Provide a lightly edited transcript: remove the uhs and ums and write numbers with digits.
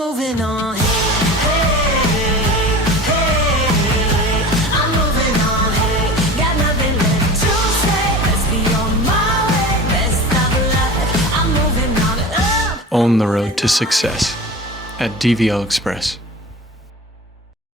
I'm moving on. Hey, hey, I'm moving on. Hey, got nothing left to say. Let's be on my way. Best of luck. I'm moving on up. Own the road to success at DVL Express.